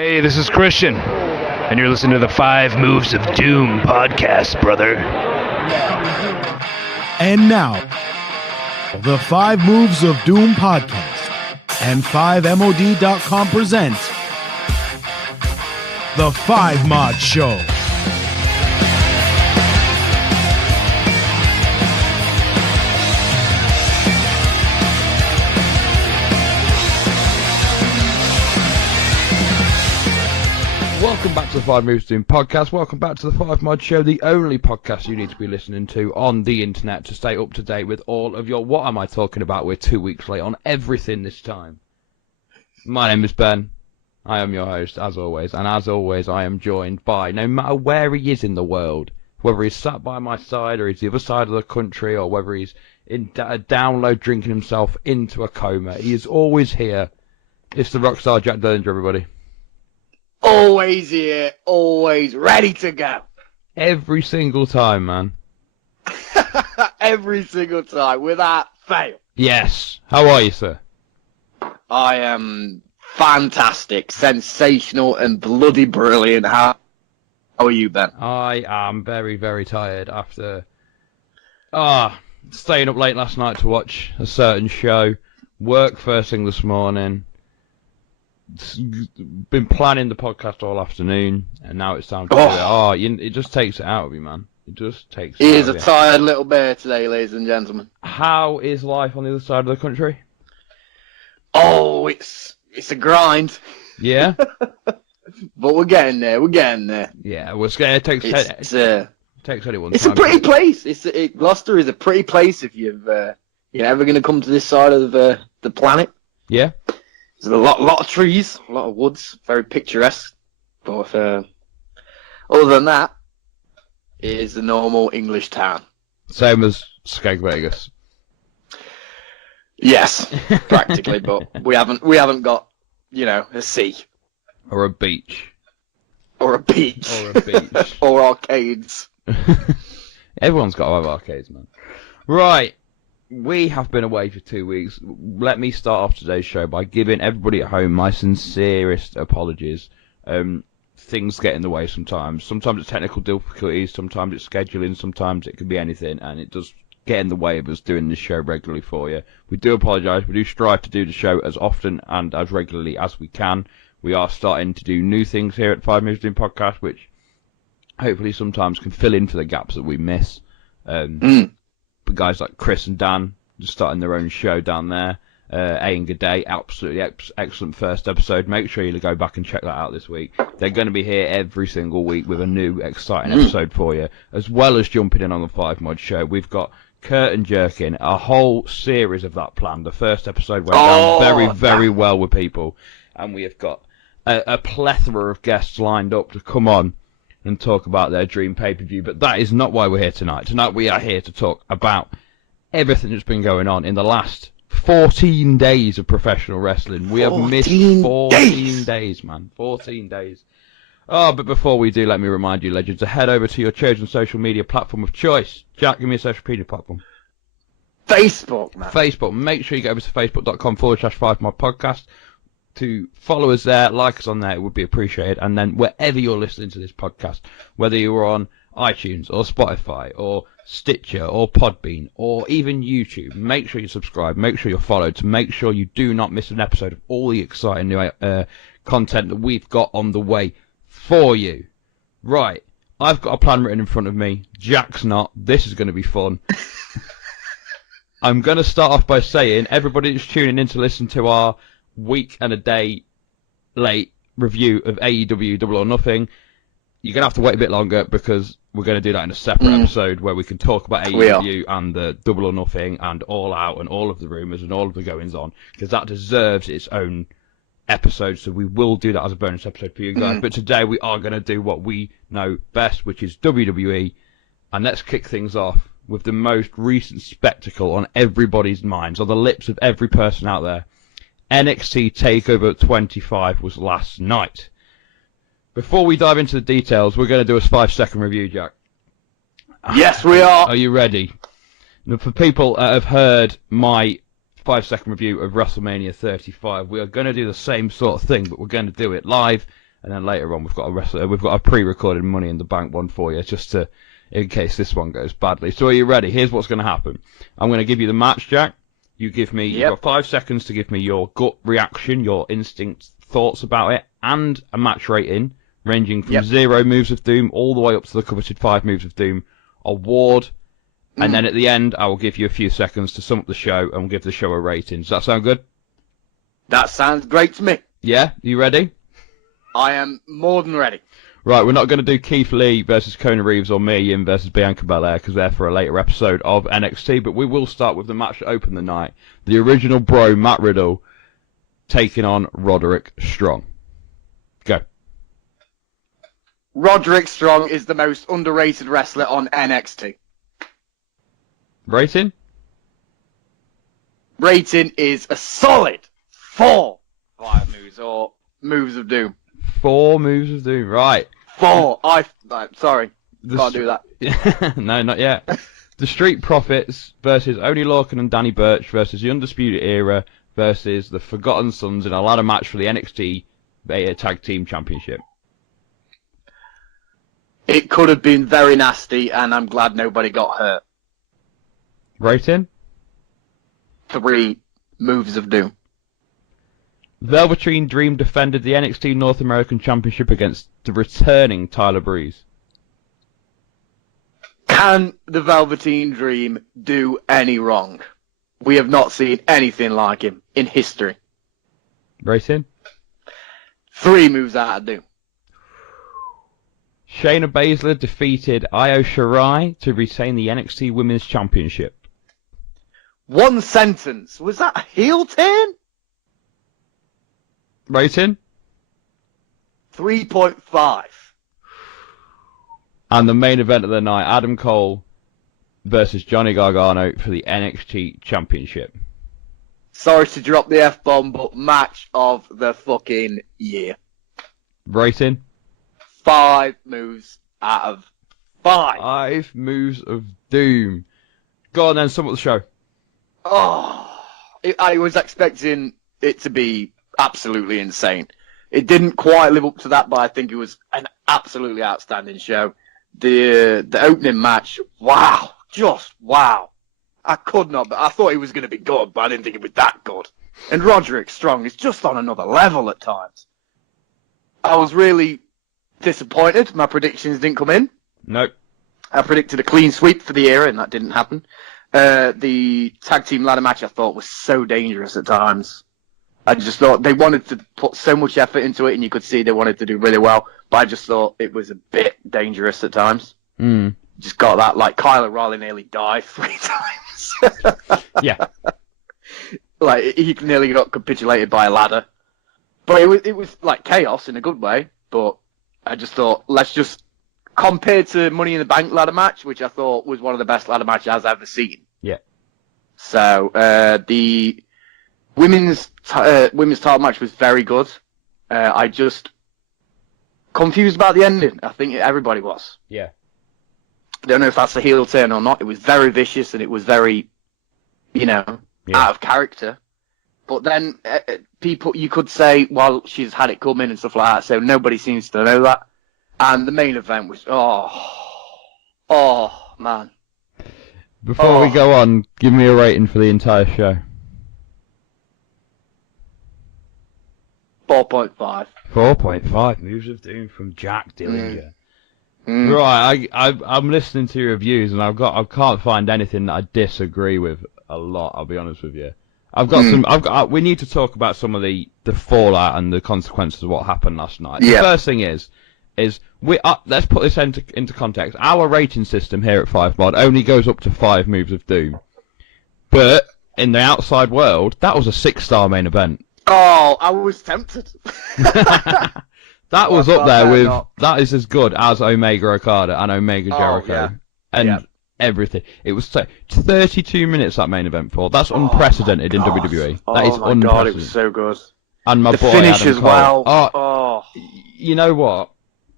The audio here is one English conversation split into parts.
Hey, this is Christian, and you're listening to the 5 Moves of Doom podcast, brother. And now, the 5 Moves of Doom podcast and 5mod.com present The 5 Mod Show. Welcome back to the 5 Moves Doom podcast. Welcome back to the 5 Mod Show, the only podcast you need to be listening to on the internet to stay up to date with all of your what am I talking about. We're 2 weeks late on everything this time. My name is Ben. I am your host, as always. And as always, I am joined by, no matter where he is in the world, whether he's sat by my side or he's the other side of the country or whether he's in a download drinking himself into a coma, he is always here. It's the rockstar Jack Dillinger, everybody. Always here, always ready to go. Every single time, man. Every single time, without fail. Yes. How are you, sir? I am fantastic, sensational, and bloody brilliant. How are you, Ben? I am very, very tired after staying up late last night to watch a certain show, work first thing this morning, been planning the podcast all afternoon, and now it's time to do it. It just takes it out of you, man. It just takes it out of you. He is a tired little bear today, ladies and gentlemen. How is life on the other side of the country? Oh, it's a grind. Yeah? But we're getting there, Yeah, we're scared. It takes anyone. It's a pretty place. Gloucester is a pretty place if you're ever going to come to this side of the planet. Yeah? There's a lot of trees, a lot of woods, very picturesque. But other than that, it is a normal English town. Same as Skeg Vegas. Yes, practically, but we haven't got, a sea. Or a beach. Or a beach. Or arcades. Everyone's got to have arcades, man. Right. We have been away for 2 weeks. Let me start off today's show by giving everybody at home my sincerest apologies. Things get in the way sometimes. Sometimes it's technical difficulties, sometimes it's scheduling, sometimes it can be anything, and it does get in the way of us doing this show regularly for you. We do apologise. We do strive to do the show as often and as regularly as we can. We are starting to do new things here at 5 Moves Doom Podcast, which hopefully sometimes can fill in for the gaps that we miss. But guys like Chris and Dan just starting their own show down there. A and G'day, absolutely excellent first episode. Make sure you go back and check that out this week. They're going to be here every single week with a new exciting episode for you, as well as jumping in on the 5 Mod Show. We've got Curtain Jerking, a whole series of that planned. The first episode went down very, very well with people, and we have got a plethora of guests lined up to come on and talk about their dream pay-per-view, but that is not why we're here tonight. Tonight we are here to talk about everything that's been going on in the last 14 days of professional wrestling. We have missed 14 days, man. 14 days. Oh, but before we do, let me remind you, legends, to head over to your chosen social media platform of choice. Jack, give me a social media platform. Facebook, man. Facebook. Make sure you go over to facebook.com/5modpodcast. To follow us there, like us on there, it would be appreciated. And then wherever you're listening to this podcast, whether you're on iTunes or Spotify or Stitcher or Podbean or even YouTube, make sure you subscribe, make sure you're followed to make sure you do not miss an episode of all the exciting new content that we've got on the way for you. Right, I've got a plan written in front of me. Jack's not. This is going to be fun. I'm going to start off by saying everybody that's tuning in to listen to our week and a day late review of AEW Double or Nothing, you're going to have to wait a bit longer because we're going to do that in a separate episode where we can talk about AEW and the Double or Nothing and All Out and all of the rumours and all of the goings on, because that deserves its own episode, so we will do that as a bonus episode for you guys. But today we are going to do what we know best, which is WWE, and let's kick things off with the most recent spectacle on everybody's minds, on the lips of every person out there. NXT Takeover 25 was last night. Before we dive into the details, we're going to do a 5-second review, Jack. Yes, we are. Are you ready? Now, for people that have heard my 5-second review of WrestleMania 35, we are going to do the same sort of thing, but we're going to do it live and then later on we've got a pre-recorded Money in the Bank one for you, in case this one goes badly. So are you ready? Here's what's going to happen. I'm going to give you the match, Jack. You give me, You've got 5 seconds to give me your gut reaction, your instinct thoughts about it, and a match rating ranging from 0 moves of doom all the way up to the coveted 5 moves of doom award. And then at the end, I will give you a few seconds to sum up the show and give the show a rating. Does that sound good? That sounds great to me. Yeah? You ready? I am more than ready. Right, we're not going to do Keith Lee versus Kona Reeves or Mia Yim versus Bianca Belair because they're for a later episode of NXT, but we will start with the match that opened the night. The original bro, Matt Riddle, taking on Roderick Strong. Go. Roderick Strong is the most underrated wrestler on NXT. Rating? Rating is a solid 4 5 moves or moves of doom. 4 moves of doom, right. 4. Sorry. Can't do that. No, not yet. The Street Profits versus Oney Lorcan and Danny Burch versus the Undisputed Era versus the Forgotten Sons in a ladder match for the NXT Tag Team Championship. It could have been very nasty, and I'm glad nobody got hurt. Rating? 3 moves of doom. Velveteen Dream defended the NXT North American Championship against the returning Tyler Breeze. Can the Velveteen Dream do any wrong? We have not seen anything like him in history. Rating? 3 moves out of doom. Shayna Baszler defeated Io Shirai to retain the NXT Women's Championship. 1 sentence. Was that a heel turn? Rating? 3.5. And the main event of the night, Adam Cole versus Johnny Gargano for the NXT Championship. Sorry to drop the F-bomb, but match of the fucking year. Rating? 5 moves out of 5. 5 moves of doom. Go on then, sum up the show. I was expecting it to be absolutely insane. It didn't quite live up to that, but I think it was an absolutely outstanding show. The opening match, wow, just wow. I could not, but I thought it was going to be good, but I didn't think it was that good. And Roderick Strong is just on another level at times. I was really disappointed. My predictions didn't come in. Nope. I predicted a clean sweep for the era, and that didn't happen. The tag team ladder match I thought was so dangerous at times. I just thought they wanted to put so much effort into it, and you could see they wanted to do really well, but I just thought it was a bit dangerous at times. Just got that, like, Kyle O'Reilly nearly died 3 times. Yeah. Like, he nearly got capitulated by a ladder. But it was like chaos in a good way, but I just thought, let's just, compared to Money in the Bank ladder match, which I thought was one of the best ladder matches I've ever seen. Yeah. So, the women's title match was very good. I just confused about the ending. I think everybody was. Yeah. I don't know if that's a heel turn or not. It was very vicious and it was very, out of character. But then people, you could say, well, she's had it coming and stuff like that. So nobody seems to know that. And the main event was, man. Before we go on, give me a rating for the entire show. 4.5. 4.5 moves of doom from Jack Dillinger. Right, I'm listening to your reviews and I can't find anything that I disagree with a lot. I'll be honest with you. We need to talk about some of the fallout and the consequences of what happened last night. The first thing is let's put this into context. Our rating system here at 5mod only goes up to 5 moves of doom, but in the outside world, that was a 6-star main event. Oh, I was tempted. That was up there with, that is as good as Omega Okada and Omega Jericho. And everything. It was 32 minutes that main event for. That's unprecedented in WWE. That is unprecedented. God, it was so good. And my the boy finish Adam as Cole. well. You know what?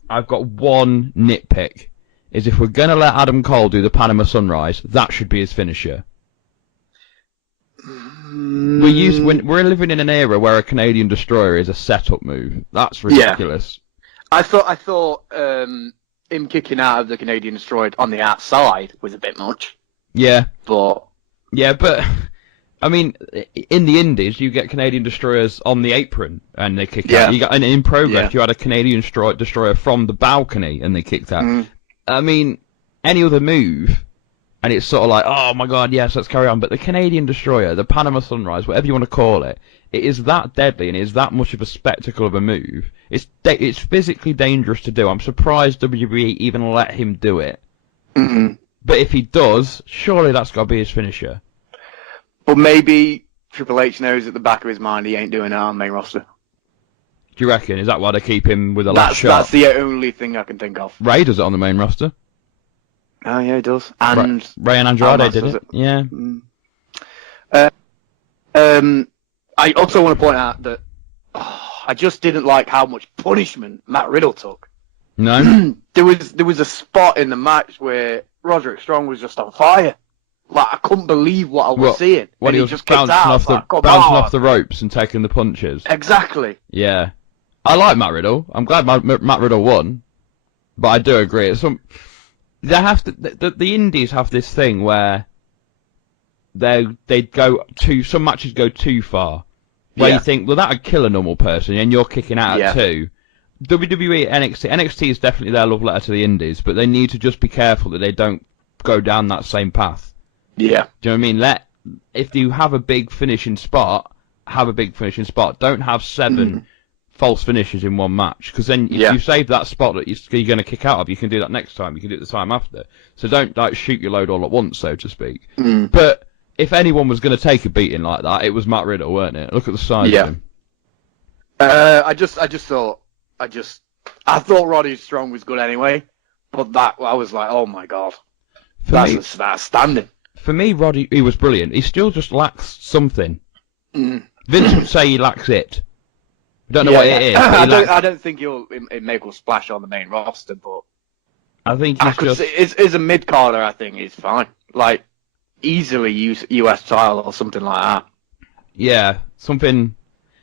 I've got one nitpick. Is if we're going to let Adam Cole do the Panama Sunrise, that should be his finisher. We're living in an era where a Canadian Destroyer is a setup move. That's ridiculous. I thought him kicking out of the Canadian Destroyer on the outside was a bit much. Yeah. But I mean, in the Indies, you get Canadian Destroyers on the apron and they kick out. And in Progress, you had a Canadian Destroyer from the balcony and they kicked out. I mean, any other move, and it's sort of like, oh my god, yes, let's carry on. But the Canadian Destroyer, the Panama Sunrise, whatever you want to call it, it is that deadly and it is that much of a spectacle of a move. It's physically dangerous to do. I'm surprised WWE even let him do it. But if he does, surely that's got to be his finisher. But maybe Triple H knows at the back of his mind he ain't doing it on the main roster. Do you reckon? Is that why they keep him with a last shot? That's the only thing I can think of. Ray does it on the main roster. Oh, yeah, he does. And Ray and Andrade did it. Yeah. I also want to point out that I just didn't like how much punishment Matt Riddle took. No? There was a spot in the match where Roderick Strong was just on fire. Like, I couldn't believe what I was seeing. When he was just bouncing off the ropes and taking the punches. Exactly. Yeah. I like Matt Riddle. I'm glad Matt Riddle won. But I do agree. They have to. The Indies have this thing where some matches go too far. Where you think, well, that'd kill a normal person, and you're kicking out at 2. WWE, NXT is definitely their love letter to the Indies, but they need to just be careful that they don't go down that same path. Yeah. Do you know what I mean? If you have a big finishing spot, have a big finishing spot. Don't have 7 false finishes in one match, because then if you save that spot that you're going to kick out of, you can do that next time. You can do it the time after. So don't shoot your load all at once, so to speak. But if anyone was going to take a beating like that, it was Matt Riddle, weren't it? Look at the size of him. I thought Roddy Strong was good anyway, but that I was like, oh my god, that's outstanding. For me, Roddy, he was brilliant. He still just lacks something. Vince would say he lacks it. I don't know what it is. I don't think he'll make a splash on the main roster, but I think he's as a mid carder. I think he's fine. Like easily US title or something like that. Yeah, something.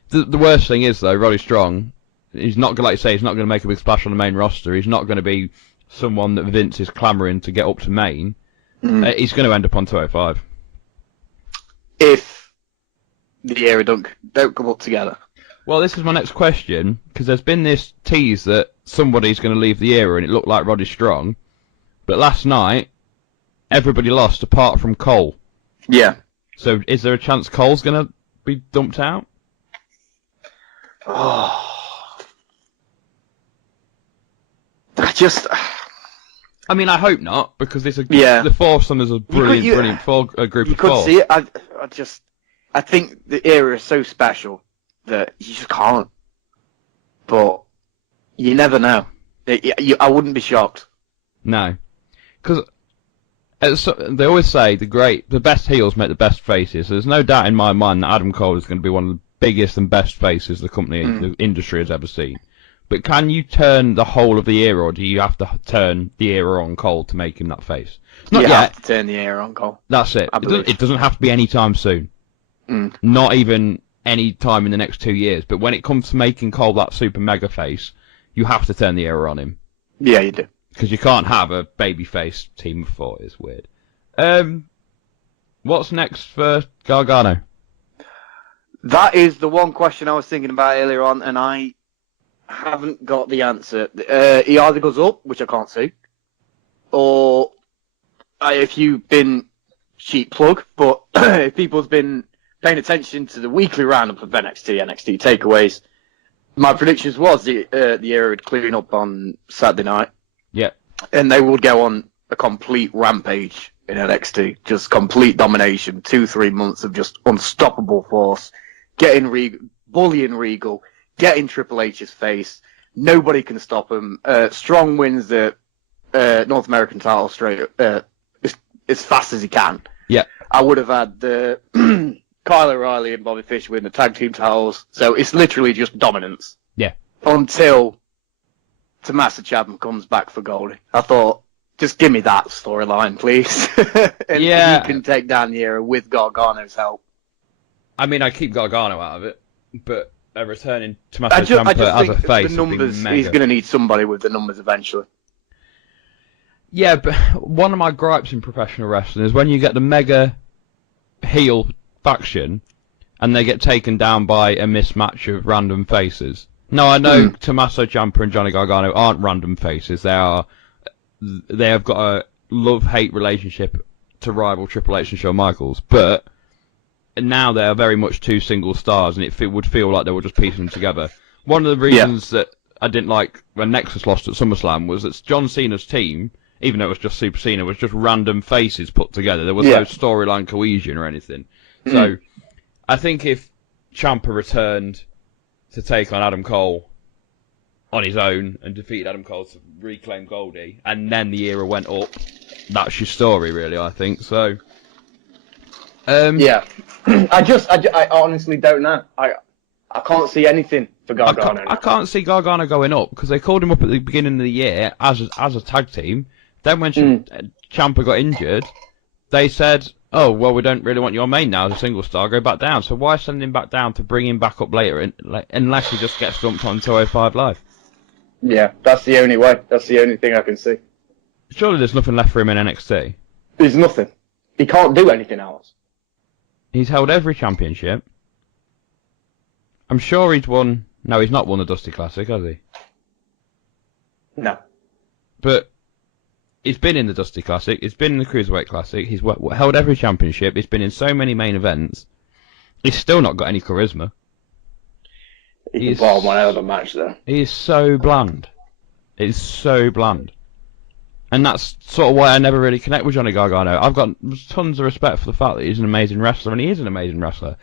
The worst thing is though, Roddy Strong. He's not going, like you say, he's not going to make a big splash on the main roster. He's not going to be someone that Vince is clamouring to get up to main. He's going to end up on 205. If the era don't come up together. Well, this is my next question, because there's been this tease that somebody's going to leave the era, and it looked like Roddy Strong. But last night, everybody lost apart from Cole. Yeah. So is there a chance Cole's going to be dumped out? Oh. I mean, I hope not, because the foursome is a brilliant group of 4. You could see it. I think the era is so special that you just can't. But you never know. I wouldn't be shocked. No, because they always say the best heels make the best faces. So there's no doubt in my mind that Adam Cole is going to be one of the biggest and best faces the industry has ever seen. But can you turn the whole of the era, or do you have to turn the era on Cole to make him that face? Not yet. You have to turn the era on Cole. That's it. It doesn't have to be any time soon. Not even any time in the next 2 years. But when it comes to making Cole that super mega face, you have to turn the era on him. Yeah, you do. Because you can't have a babyface team of 4. It's weird. What's next for Gargano? That is the one question I was thinking about earlier on, and I haven't got the answer. He either goes up, which I can't see, or if you've been cheap plug, but if people's been paying attention to the weekly roundup of NXT Takeaways, my predictions was the era would clean up on Saturday night. Yeah. And they would go on a complete rampage in NXT. Just complete domination. 2-3 months of just unstoppable force. Bullying Regal. Getting Triple H's face. Nobody can stop him. Strong wins the North American title straight as fast as he can. Yeah. I would have had the Kyle O'Reilly and Bobby Fish win the tag team titles. So it's literally just dominance. Yeah. Until Tommaso Ciampa comes back for Goldie. I thought, just give me that storyline, please. And he can take down the era with Gargano's help. I mean, I keep Gargano out of it, but returning Tommaso Ciampa as a face. The numbers, would be mega. he's going to need somebody with the numbers eventually. Yeah, but one of my gripes in professional wrestling is when you get the mega heel faction and they get taken down by a mismatch of random faces. Now, I know Tommaso Ciampa and Johnny Gargano aren't random faces. They have got a love-hate relationship to rival Triple H and Shawn Michaels, but now they are very much two single stars, and it would feel like they were just piecing them together. One of the reasons that I didn't like when Nexus lost at SummerSlam was that John Cena's team, even though it was just Super Cena, was just random faces put together. There was no storyline cohesion or anything. So, I think if Ciampa returned to take on Adam Cole on his own and defeated Adam Cole to reclaim Goldie, and then the era went up, that's your story, really, I think. So, I honestly don't know. I can't see anything for Gargano. I can't see Gargano going up, because they called him up at the beginning of the year as a tag team. Then when Ciampa got injured, they said, oh, well, we don't really want you on main now as a single star, go back down. So why send him back down to bring him back up later, unless he just gets dumped on 205 Live? Yeah, that's the only way. That's the only thing I can see. Surely there's nothing left for him in NXT. There's nothing. He can't do anything else. He's held every championship. I'm sure he's won... No, he's not won the Dusty Classic, has he? No. But he's been in the Dusty Classic, he's been in the Cruiserweight Classic, he's held every championship, he's been in so many main events. He's still not got any charisma. He can put on one hell of a match, though. He is so bland. It's so bland. And that's sort of why I never really connect with Johnny Gargano. I've got tons of respect for the fact that he's an amazing wrestler, and he is an amazing wrestler.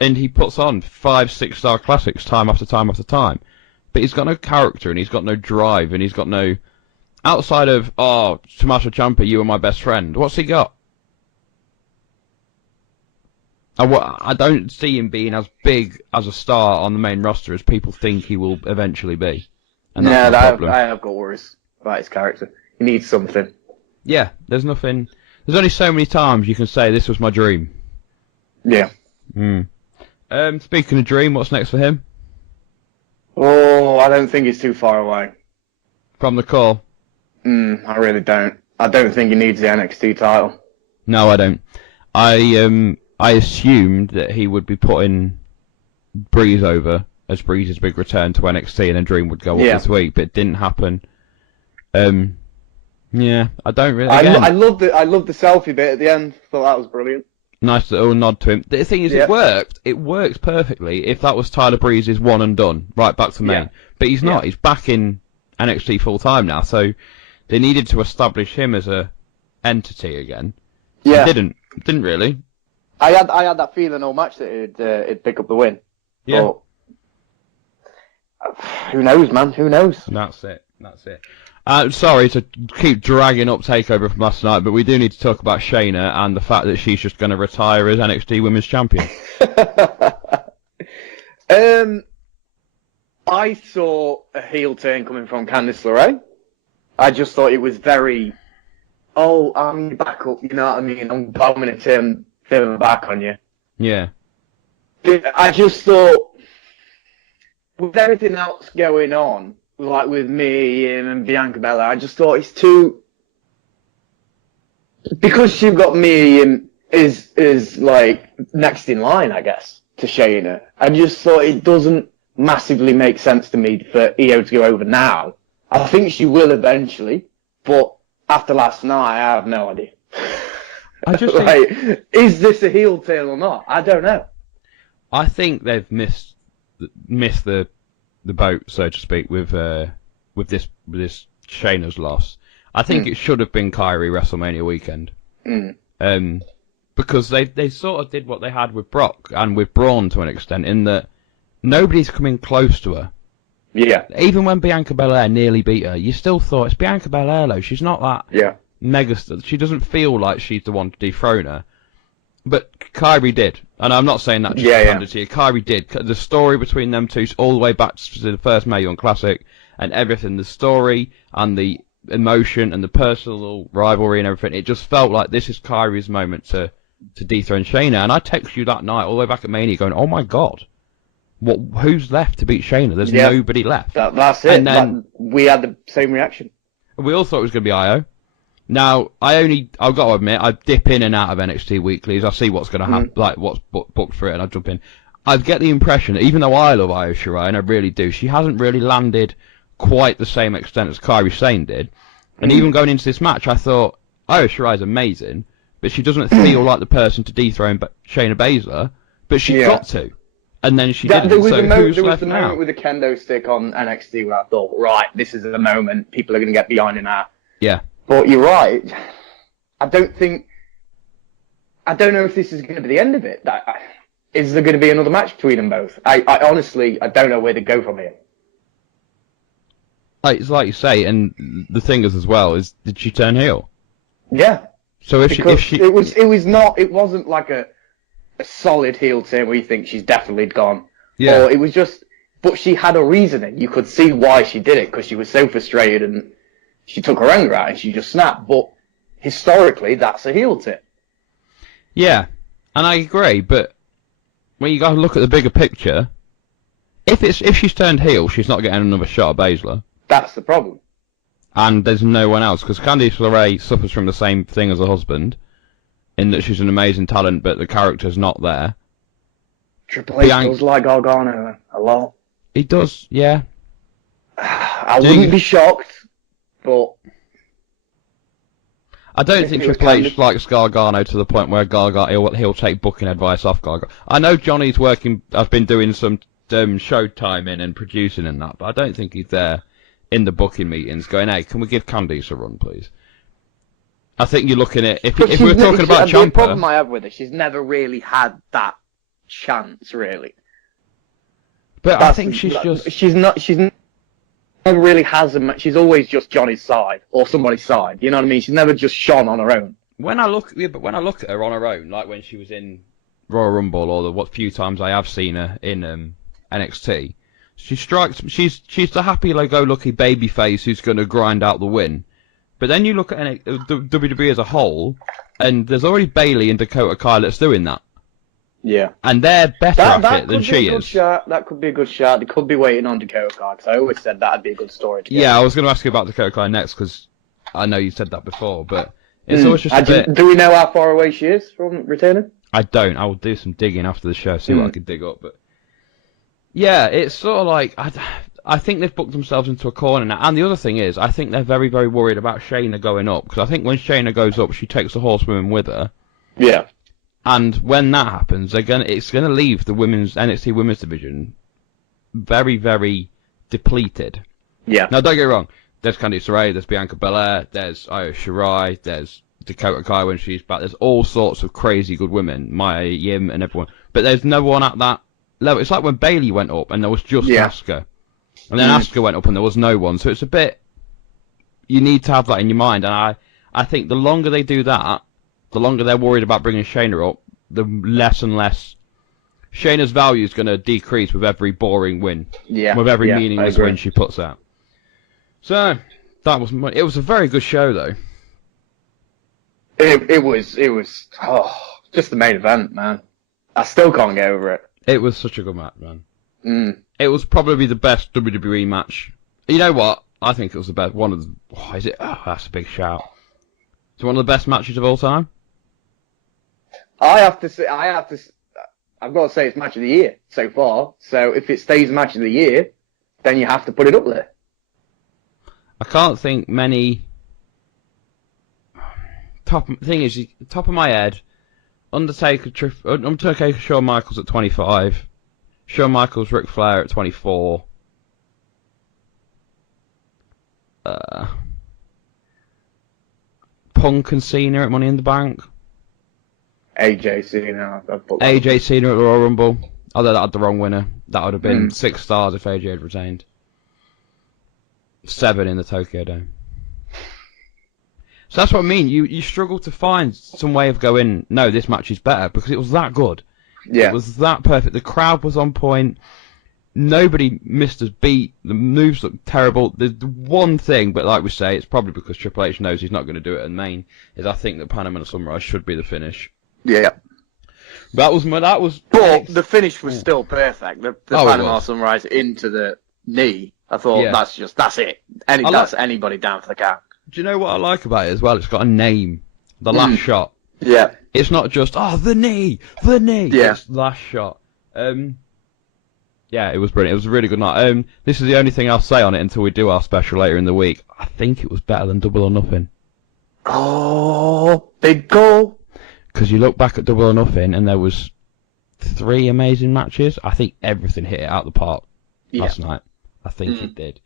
And he puts on 5-6-star classics time after time after time. But he's got no character, and he's got no drive, and he's got no... Outside of, oh, Tommaso Ciampa, you were my best friend, what's he got? I don't see him being as big as a star on the main roster as people think he will eventually be. And that's I have got worries about his character. He needs something. Yeah, there's nothing... There's only so many times you can say, this was my dream. Yeah. Speaking of dream, what's next for him? Oh, I don't think he's too far away. From the call? I really don't. I don't think he needs the NXT title. No, I don't. I assumed that he would be putting Breeze over as Breeze's big return to NXT, and then Dream would go up this week, but it didn't happen. Yeah, I don't really. I love the selfie bit at the end. Thought that was brilliant. Nice little nod to him. The thing is, it worked. It works perfectly if that was Tyler Breeze's one and done, right back to main. But he's not. He's back in NXT full time now, so they needed to establish him as a entity again. Yeah, didn't really. I had that feeling all match that it'd pick up the win. Yeah. But, who knows, man? Who knows? That's it. Sorry to keep dragging up Takeover from last night, but we do need to talk about Shayna and the fact that she's just going to retire as NXT Women's Champion. I saw a heel turn coming from Candice LeRae. I just thought it was very, I'm your backup, you know what I mean? I'm going to turn my back on you. Yeah. I just thought, with everything else going on, like with me and Bianca Belair, I just thought it's too... Because she got me and is like next in line, I guess, to Shayna. I just thought it doesn't massively make sense to me for Io to go over now. I think she will eventually, but after last night, I have no idea. I just think... is this a heel turn or not? I don't know. I think they've missed the boat, so to speak, with this Shayna's loss. I think it should have been Kyrie WrestleMania weekend. Because they sort of did what they had with Brock and with Braun to an extent, in that nobody's coming close to her. Yeah. Even when Bianca Belair nearly beat her, you still thought, it's Bianca Belair, though. She's not that megastar. She doesn't feel like she's the one to dethrone her. But Kyrie did. And I'm not saying that just to pander to you. Kyrie did. The story between them two, all the way back to the first Mae Young Classic, and everything, the story and the emotion and the personal rivalry and everything, it just felt like this is Kyrie's moment to dethrone Shayna. And I texted you that night, all the way back at Mania, going, oh my god. Who's left to beat Shayna? There's nobody left. That's it. And then we had the same reaction. We all thought it was going to be Io. Now, I've got to admit, I dip in and out of NXT weeklies. I see what's going to happen, like what's booked for it, and I jump in. I get the impression, even though I love Io Shirai, and I really do, she hasn't really landed quite the same extent as Kairi Sane did. And even going into this match, I thought, Io Shirai is amazing, but she doesn't feel like the person to dethrone Shayna Baszler, but she's got to. And then she didn't, there was so who's there was left the now? moment with the kendo stick on NXT where I thought, right, this is the moment, people are going to get behind it now. Yeah. But you're right. I don't know if this is going to be the end of it. Is there going to be another match between them both? I honestly, I don't know where to go from here. It's like you say, and the thing is as well, is did she turn heel? Yeah. So if she... It wasn't like a solid heel turn where you think she's definitely gone. Yeah. Or it was just, but she had a reasoning. You could see why she did it, because she was so frustrated and she took her anger out and she just snapped. But historically, that's a heel turn. Yeah, and I agree, but when you got to look at the bigger picture, if she's turned heel, she's not getting another shot at Baszler. That's the problem. And there's no one else, because Candice LeRae suffers from the same thing as her husband, in that she's an amazing talent, but the character's not there. Triple H does like Gargano a lot. He does, yeah. I wouldn't be shocked, but... I don't think Triple H likes Gargano to the point where he'll take booking advice off Gargano. I know Johnny's has been doing some show timing and producing and that, but I don't think he's there in the booking meetings going, hey, can we give Candice a run, please? I think you're looking at, if we're talking about Ciampa... The problem I have with her, she's never really had that chance, really. But I think she's never really has she's always just Johnny's side, or somebody's side, you know what I mean? She's never just shone on her own. When I look at her on her own, like when she was in Royal Rumble, or what few times I have seen her in NXT, she's the happy-go-lucky babyface who's going to grind out the win. But then you look at WWE as a whole, and there's already Bayley and Dakota Kai that's doing that. Yeah. And they're better at it than she is. That could be a good shot. They could be waiting on Dakota Kai, because I always said that'd be a good story to get. Yeah, I was going to ask you about Dakota Kai next, because I know you said that before, but it's always just a bit... Do we know how far away she is from returning? I don't. I will do some digging after the show, see what I can dig up, but... Yeah, it's sort of like... I think they've booked themselves into a corner now. And the other thing is, I think they're very, very worried about Shayna going up, because I think when Shayna goes up, she takes the horsewomen with her. Yeah. And when that happens, it's gonna leave the NXT women's division very, very depleted. Yeah. Now, don't get me wrong. There's Candice LeRae, there's Bianca Belair, there's Io Shirai, there's Dakota Kai when she's back. There's all sorts of crazy good women, Maya Yim and everyone. But there's no one at that level. It's like when Bayley went up and there was just Asuka. And then Asuka went up and there was no one. So it's a bit... You need to have that in your mind. And I think the longer they do that, the longer they're worried about bringing Shayna up, the less and less Shayna's value is going to decrease with every boring win. Yeah. With every meaningless win she puts out. So, it was a very good show, though. It was just the main event, man. I still can't get over it. It was such a good match, man. It was probably the best WWE match. You know what? I think it was the best. That's a big shout. It's one of the best matches of all time. I've got to say it's match of the year so far. So if it stays match of the year, then you have to put it up there. I can't think many. Top of my head, Undertaker, Shawn Michaels at 25, Shawn Michaels, Ric Flair at 24. Punk and Cena at Money in the Bank. AJ Cena. AJ Cena at the Royal Rumble. Although that had the wrong winner. That would have been 6 stars if AJ had retained. 7 in the Tokyo Dome. So that's what I mean. You struggle to find some way of going, no, this match is better, because it was that good. Yeah. It was that perfect. The crowd was on point. Nobody missed a beat. The moves looked terrible. The one thing, but like we say, it's probably because Triple H knows he's not going to do it in Maine, is I think that Panama Sunrise should be the finish. Yeah. That was. But the finish was still perfect. The Oh, it Panama was. Sunrise into the knee. I thought Yeah. that's it. That's anybody down for the count. Do you know what I like about it as well? It's got a name. The last shot. Yeah. It's not just the knee. Yeah. It's the last shot. Yeah, it was brilliant. It was a really good night. This is the only thing I'll say on it until we do our special later in the week. I think it was better than Double or Nothing. Oh, big goal. Because you look back at Double or Nothing and there was 3 amazing matches. I think everything hit it out the park last night. I think it did.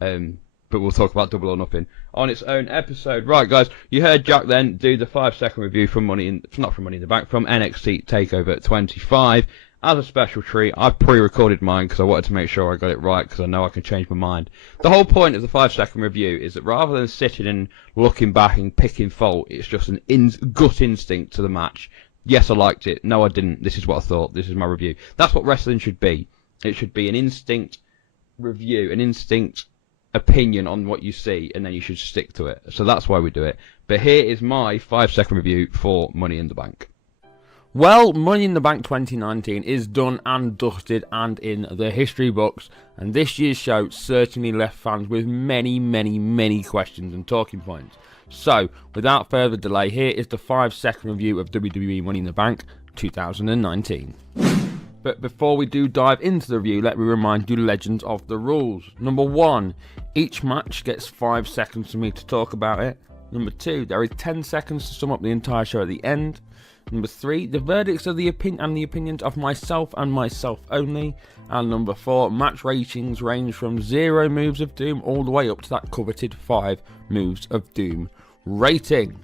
But we'll talk about Double or Nothing on its own episode. Right, guys, you heard Jack then do the 5-second review from from NXT Takeover 25. As a special treat, I pre-recorded mine because I wanted to make sure I got it right because I know I can change my mind. The whole point of the 5-second review is that rather than sitting and looking back and picking fault, it's just an gut instinct to the match. Yes, I liked it. No, I didn't. This is what I thought. This is my review. That's what wrestling should be. It should be an instinct review, an instinct opinion on what you see, and then you should stick to it. So that's why we do it. But here is my 5-second review for Money in the Bank. Well, Money in the Bank 2019 is done and dusted and in the history books, and this year's show certainly left fans with many, many, many questions and talking points. So, without further delay, here is the 5-second review of WWE Money in the Bank 2019. But before we do dive into the review, let me remind you the legends of the rules. Number 1, each match gets 5 seconds for me to talk about it. Number 2, there is 10 seconds to sum up the entire show at the end. Number 3, the verdicts of the opinions of myself and myself only. And number 4, match ratings range from 0 moves of doom all the way up to that coveted 5 moves of doom rating.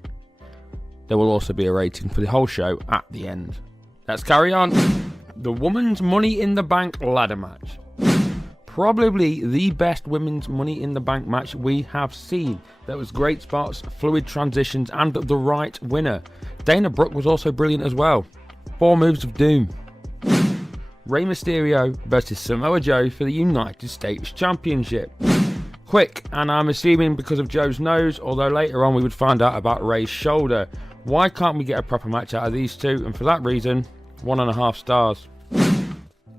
There will also be a rating for the whole show at the end. Let's carry on. The Women's Money in the Bank ladder match. Probably the best women's Money in the Bank match we have seen. There was great spots, fluid transitions, and the right winner. Dana Brooke was also brilliant as well. 4 moves of doom. Rey Mysterio versus Samoa Joe for the United States Championship. Quick, and I'm assuming because of Joe's nose, although later on we would find out about Rey's shoulder. Why can't we get a proper match out of these two? And for that reason, 1.5 stars.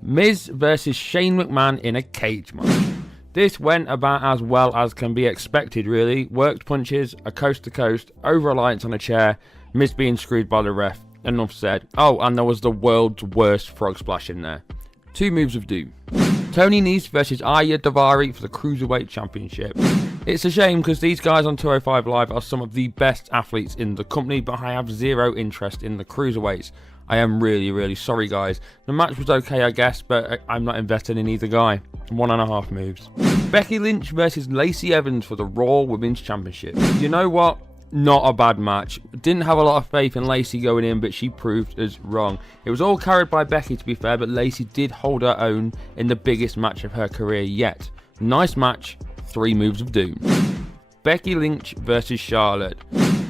Miz versus Shane McMahon in a cage match. This went about as well as can be expected really. Worked punches, a coast to coast, over-reliance on a chair, Miz being screwed by the ref. Enough said. Oh, and there was the world's worst frog splash in there. 2 moves of doom. Tony Nese versus Aya Davari for the Cruiserweight Championship. It's a shame because these guys on 205 Live are some of the best athletes in the company, but I have zero interest in the Cruiserweights. I am really, really sorry, guys. The match was okay, I guess, but I'm not invested in either guy. 1.5 moves. Becky Lynch versus Lacey Evans for the Raw Women's Championship. You know what? Not a bad match. Didn't have a lot of faith in Lacey going in, but she proved us wrong. It was all carried by Becky, to be fair, but Lacey did hold her own in the biggest match of her career yet. Nice match. 3 moves of doom. Becky Lynch versus Charlotte.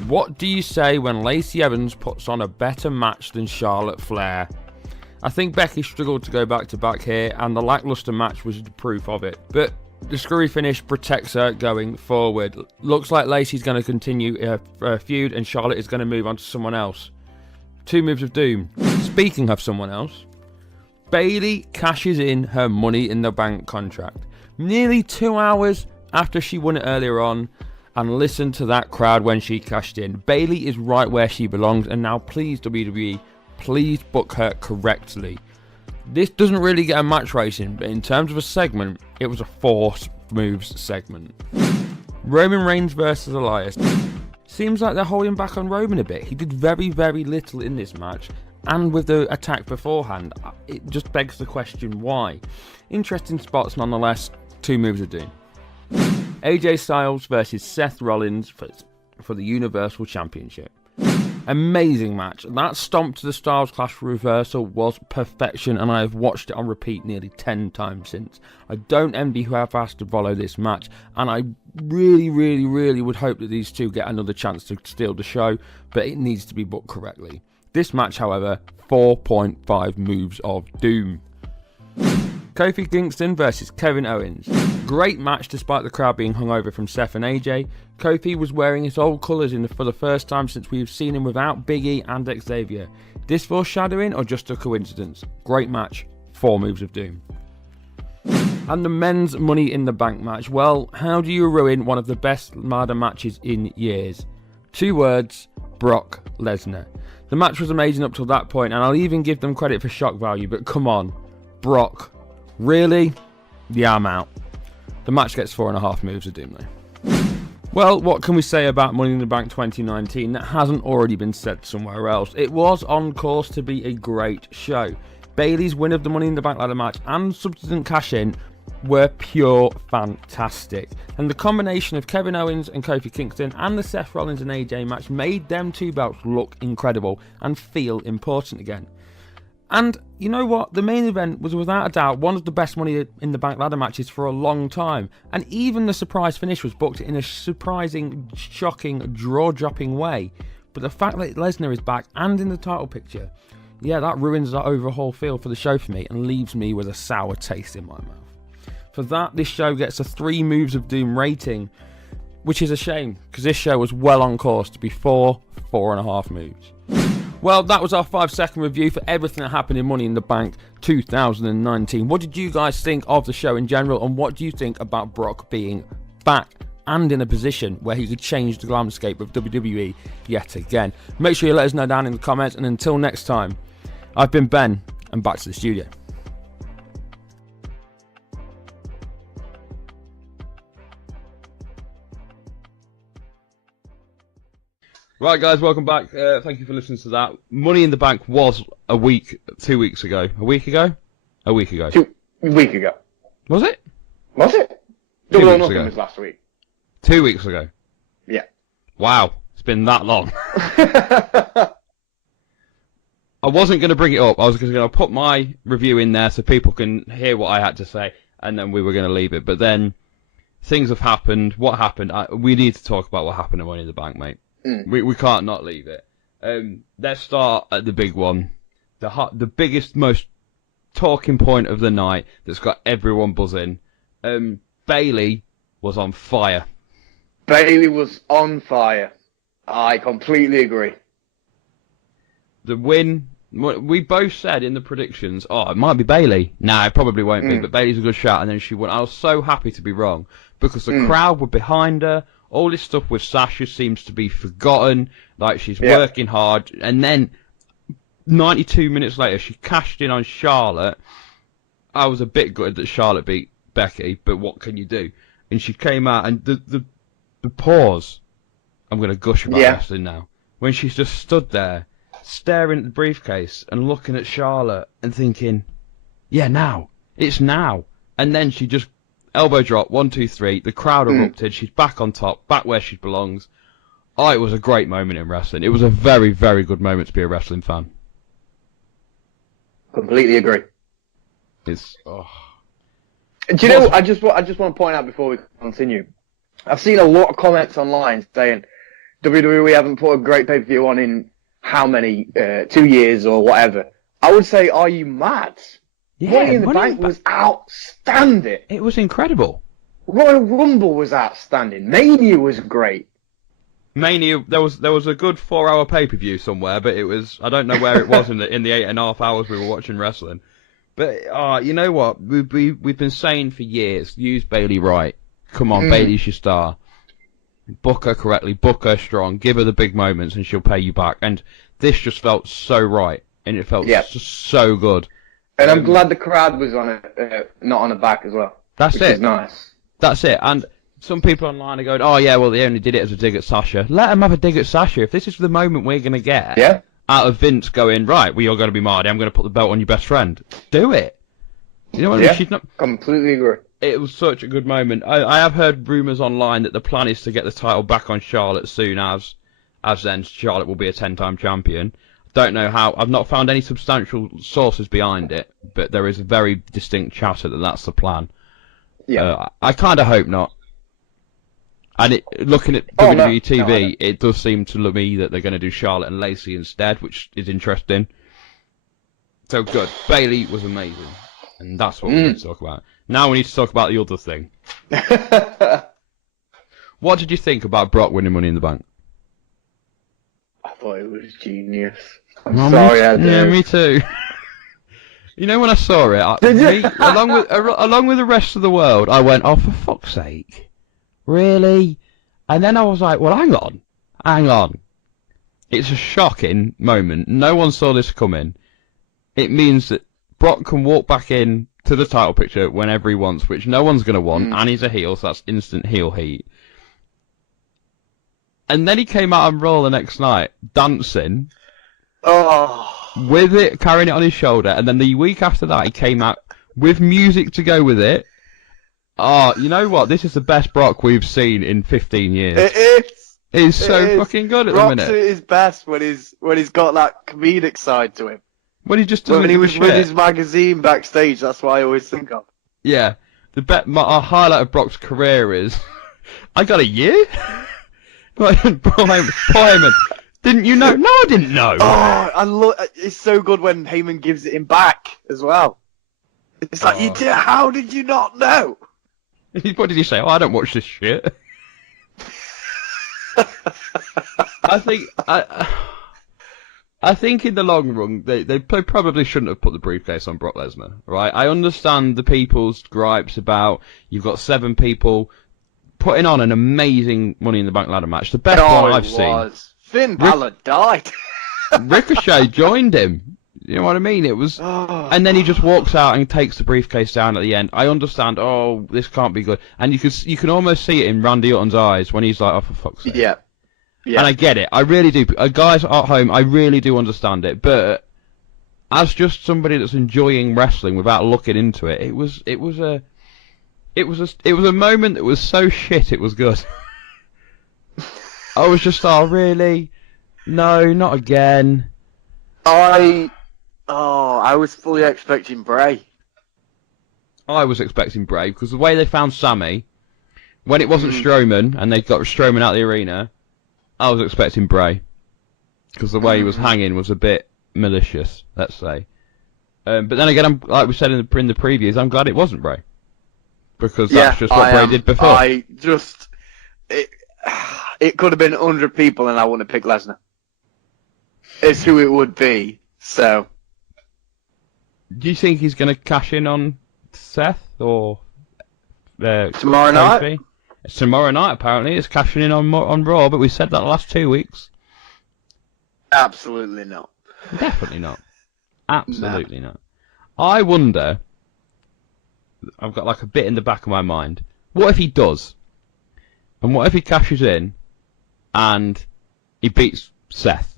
What do you say when Lacey Evans puts on a better match than Charlotte Flair? I think Becky struggled to go back to back here, and the lackluster match was the proof of it. But the screwy finish protects her going forward. Looks like Lacey's going to continue her feud, and Charlotte is going to move on to someone else. 2 moves of doom. Speaking of someone else, Bayley cashes in her Money in the Bank contract. Nearly 2 hours after she won it earlier on. And listen to that crowd when she cashed in. Bayley is right where she belongs, and now please WWE, please book her correctly. This doesn't really get a match rating, but in terms of a segment, it was a 4 moves segment. Roman Reigns versus Elias. Seems like they're holding back on Roman a bit. He did very, very little in this match, and with the attack beforehand, it just begs the question why. Interesting spots nonetheless. 2 moves of doom. AJ Styles versus Seth Rollins for the Universal Championship. Amazing match. That stomp to the Styles Clash reversal was perfection, and I have watched it on repeat nearly 10 times since. I don't envy who has to follow this match, and I really, really, really would hope that these two get another chance to steal the show, but it needs to be booked correctly. This match, however, 4.5 moves of doom. Kofi Kingston versus Kevin Owens. Great match despite the crowd being hungover from Seth and AJ. Kofi was wearing his old colours for the first time since we've seen him without Big E and Xavier. This foreshadowing or just a coincidence? Great match, 4 moves of doom. And the men's Money in the Bank match. Well, how do you ruin one of the best ladder matches in years? 2 words, Brock Lesnar. The match was amazing up till that point, and I'll even give them credit for shock value, but come on, Brock. Really? Yeah, I'm out. The match gets 4.5 moves of doom though. Well, what can we say about Money in the Bank 2019 that hasn't already been said somewhere else? It was on course to be a great show. Bayley's win of the Money in the Bank ladder match and subsequent cash-in were pure fantastic. And the combination of Kevin Owens and Kofi Kingston and the Seth Rollins and AJ match made them 2 belts look incredible and feel important again. And you know what? The main event was without a doubt one of the best Money in the Bank ladder matches for a long time. And even the surprise finish was booked in a surprising, shocking, jaw-dropping way. But the fact that Lesnar is back and in the title picture, yeah, that ruins the overall feel for the show for me and leaves me with a sour taste in my mouth. For that, this show gets a 3 moves of doom rating, which is a shame, because this show was well on course to be 4.5 moves. Well, that was our 5-second review for everything that happened in Money in the Bank 2019. What did you guys think of the show in general, and what do you think about Brock being back and in a position where he could change the landscape of WWE yet again? Make sure you let us know down in the comments, and until next time, I've been Ben, and back to the studio. Right, guys, welcome back. Thank you for listening to that. Money in the Bank was 2 weeks ago. A week ago? A week ago. 2 weeks ago. Was it? Was it? 2 Double or weeks Nothing ago. was last week. 2 weeks ago. Yeah. Wow, it's been that long. I wasn't going to bring it up. I was going to put my review in there so people can hear what I had to say, and then we were going to leave it. But then things have happened. What happened? We need to talk about what happened at Money in the Bank, mate. We can't not leave it. Let's start at the big one. The biggest, most talking point of the night that's got everyone buzzing. Bayley was on fire. Bayley was on fire. I completely agree. The win, we both said in the predictions, oh, it might be Bayley. Nah, it probably won't be, but Bayley's a good shot, and then she won. I was so happy to be wrong, because the crowd were behind her. All this stuff with Sasha seems to be forgotten, like she's working hard, and then 92 minutes later she cashed in on Charlotte. I was a bit gutted that Charlotte beat Becky, but what can you do? And she came out, and the pause, I'm going to gush about wrestling now, when she's just stood there, staring at the briefcase and looking at Charlotte and thinking, yeah, now, it's now. And then she just elbow drop, 1, 2, 3. The crowd erupted. She's back on top, back where she belongs. Oh, it was a great moment in wrestling. It was a very, very good moment to be a wrestling fan. Completely agree. It's. Do you know? I just want to point out before we continue. I've seen a lot of comments online saying WWE haven't put a great pay-per-view on in how many 2 years or whatever. I would say, are you mad? Yeah, Money in the Bank was outstanding. It was incredible. Royal Rumble was outstanding. Mania was great. Mania, there was a good 4-hour pay-per-view somewhere, but it was, I don't know where it was in the 8.5 hours we were watching wrestling. But you know what? We've been saying for years, use Bayley right. Come on, Bayley's your star. Book her correctly, book her strong, give her the big moments, and she'll pay you back. And this just felt so right, and it felt just so good. And I'm glad the crowd was on it, not on the back as well. That's which it. Is nice. That's it. And some people online are going, oh yeah, well they only did it as a dig at Sasha. Let them have a dig at Sasha. If this is the moment we're going to get out of Vince going, right, well you're going to be Marty, I'm going to put the belt on your best friend. Do it. You know what I mean? She's not... Completely agree. It was such a good moment. I have heard rumours online that the plan is to get the title back on Charlotte soon as then Charlotte will be a 10-time champion. Don't know how. I've not found any substantial sources behind it, but there is a very distinct chatter that that's the plan. Yeah. I kind of hope not. And looking at WWE TV, it does seem to me that they're going to do Charlotte and Lacey instead, which is interesting. So good. Bayley was amazing. And that's what we need to talk about. Now we need to talk about the other thing. What did you think about Brock winning Money in the Bank? I thought it was genius. I'm sorry, I did. Yeah, me too. You know, when I saw it, along with the rest of the world, I went, "Oh, for fuck's sake, really?" And then I was like, "Well, hang on. It's a shocking moment. No one saw this coming. It means that Brock can walk back in to the title picture whenever he wants, which no one's going to want, and he's a heel, so that's instant heel heat." And then he came out on Raw the next night, dancing, with it, carrying it on his shoulder, and then the week after that he came out with music to go with it. Oh, you know what? This is the best Brock we've seen in 15 years. It is. He's so fucking good at the minute. Brock's at his best when he's got that comedic side to him. When he just doesn't When he give a was shit. with his magazine backstage, that's what I always think of. Yeah. Our highlight of Brock's career is, I got a year? Like, Paul Heyman, didn't you know? No, I didn't know. Oh, it's so good when Heyman gives it him back as well. It's like, how did you not know? What did he say? Oh, I don't watch this shit. I think in the long run, they probably shouldn't have put the briefcase on Brock Lesnar, right? I understand the people's gripes about you've got 7 people putting on an amazing Money in the Bank ladder match, the best one I've seen. Finn Balor died. Ricochet joined him. You know what I mean? It was, and then he just walks out and takes the briefcase down at the end. I understand. Oh, this can't be good, and you can almost see it in Randy Orton's eyes when he's like, "Oh, for fuck's sake." Yeah. And I get it. I really do. Guys at home, I really do understand it. But as just somebody that's enjoying wrestling without looking into it, it was a moment that was so shit it was good. I was just, oh really? No, not again. I was fully expecting Bray. I was expecting Bray because the way they found Sammy, when it wasn't Strowman and they got Strowman out of the arena, I was expecting Bray because the way he was hanging was a bit malicious, let's say. But then again, like we said in the previews, I'm glad it wasn't Bray. Because that's just what Bray did before. It could have been 100 people and I wouldn't have picked Lesnar. It's who it would be, so. Do you think he's going to cash in on Seth or tomorrow night? Tomorrow night, apparently. It's cashing in on Raw, but we said that the last 2 weeks. Absolutely not. Definitely not. Absolutely not. I wonder, I've got like a bit in the back of my mind, what if he does? And what if he cashes in and he beats Seth?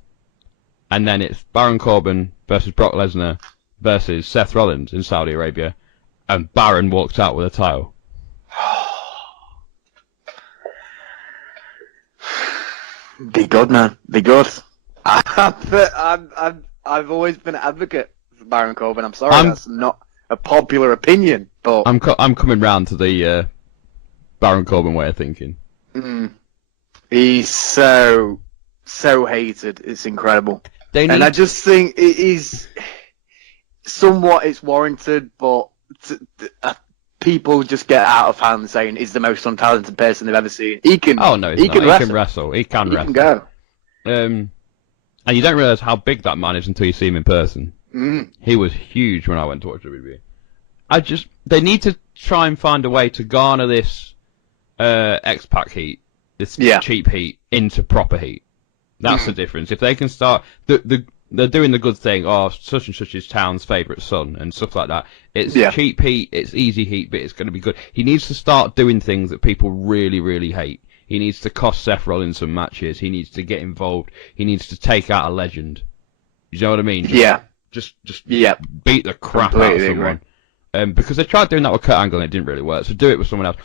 And then it's Baron Corbin versus Brock Lesnar versus Seth Rollins in Saudi Arabia, and Baron walks out with a title. Be good, man. Be good. I've always been an advocate for Baron Corbin. I'm sorry, that's not a popular opinion, but I'm coming round to the Baron Corbin way of thinking. He's so hated. It's incredible. And I just think it is somewhat it's warranted, but people just get out of hand saying he's the most untalented person they've ever seen. He can. Oh no, he can wrestle. He can wrestle. He can go. And you don't realise how big that man is until you see him in person. He was huge when I went to watch WWE. They need to try and find a way to garner this X-Pac heat, this cheap heat, into proper heat. That's the difference. If they can start, they're doing the good thing, such and such is town's favourite son, and stuff like that. It's cheap heat, it's easy heat, but it's going to be good. He needs to start doing things that people really, really hate. He needs to cost Seth Rollins some matches. He needs to get involved. He needs to take out a legend. You know what I mean? Just beat the crap out of someone. Because they tried doing that with Kurt Angle and it didn't really work, so do it with someone else.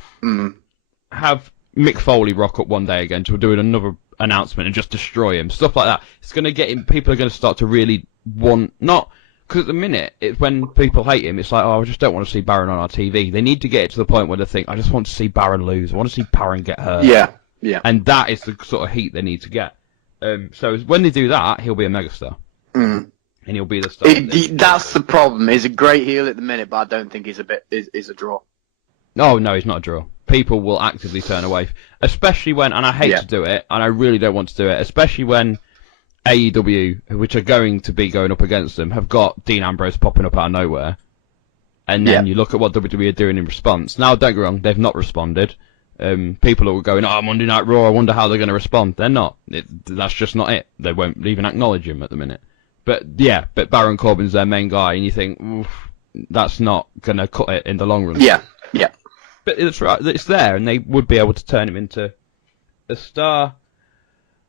Have Mick Foley rock up one day again to do another announcement and just destroy him. Stuff like that. It's going to get him, people are going to start to really want, not, because at the minute, it's when people hate him, it's like, I just don't want to see Baron on our TV. They need to get it to the point where they think, I just want to see Baron lose. I want to see Baron get hurt. Yeah. And that is the sort of heat they need to get. So when they do that, he'll be a megastar. And he'll be the star. That's the problem. He's a great heel at the minute, but I don't think he's a draw. Oh, no, he's not a draw. people will actively turn away, especially when, and I hate to do it, and I really don't want to do it, especially when AEW, which are going to be going up against them, have got Dean Ambrose popping up out of nowhere. And then you look at what WWE are doing in response. Now, don't get me wrong, they've not responded. People are going, Monday Night Raw, I wonder how they're going to respond. They're not. That's just not it. They won't even acknowledge him at the minute. But Baron Corbin's their main guy, and you think, oof, that's not going to cut it in the long run. Yeah. But it's right, it's there, and they would be able to turn him into a star.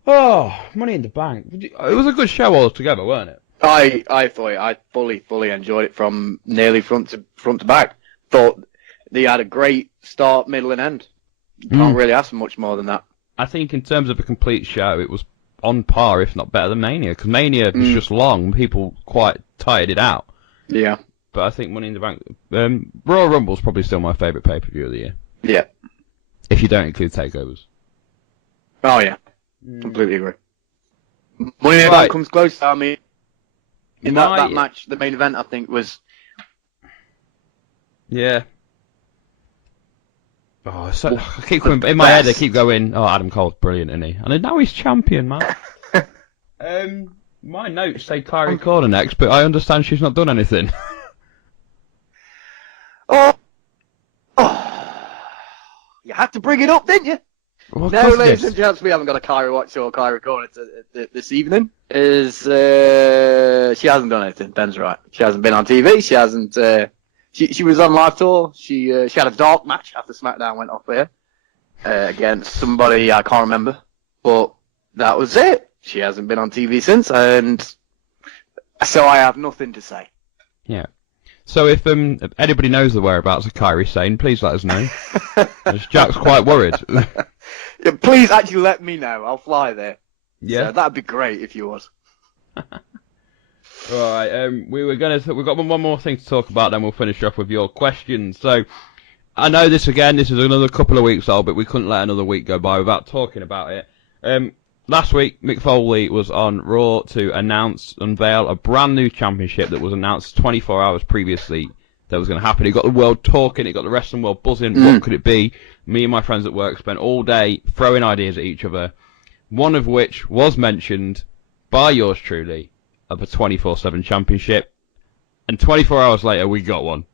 Oh, Money in the Bank. It was a good show altogether, weren't it? I thought I fully enjoyed it from nearly front to back. Thought they had a great start, middle, and end. Can't really ask for much more than that. I think in terms of a complete show, it was on par, if not better than Mania, because Mania was just long. People quite tired it out. Yeah. But I think Money in the Bank, Royal Rumble's probably still my favourite pay-per-view of the year. Yeah. If you don't include takeovers. Oh yeah, completely agree. Money in the Bank comes close. I mean, in that match, the main event, I think was. Yeah. Oh, so I keep going in my head. I keep going. Oh, Adam Cole's brilliant, isn't he? And now he's champion, man. My notes say Kyrie Corner next, but I understand she's not done anything. Oh, you had to bring it up, didn't you? Well, no, ladies and gents, we haven't got a Kyrie Watch or Kyrie Corner this evening. She hasn't done anything. Ben's right. She hasn't been on TV. She hasn't. She was on live tour. She had a dark match after SmackDown went off air against somebody I can't remember, but that was it. She hasn't been on TV since, and so I have nothing to say. Yeah. So if anybody knows the whereabouts of Kyrie Sane, please let us know. Jack's quite worried. Yeah, please actually let me know. I'll fly there. Yeah, so that'd be great if you was. Right. We've got one more thing to talk about, then we'll finish off with your questions. So I know this is another couple of weeks old, but we couldn't let another week go by without talking about it. Last week, Mick Foley was on Raw to unveil a brand new championship that was announced 24 hours previously that was going to happen. It got the world talking, it got the wrestling world buzzing. What could it be? Me and my friends at work spent all day throwing ideas at each other, one of which was mentioned by yours truly, of a 24/7 championship. And 24 hours later, we got one.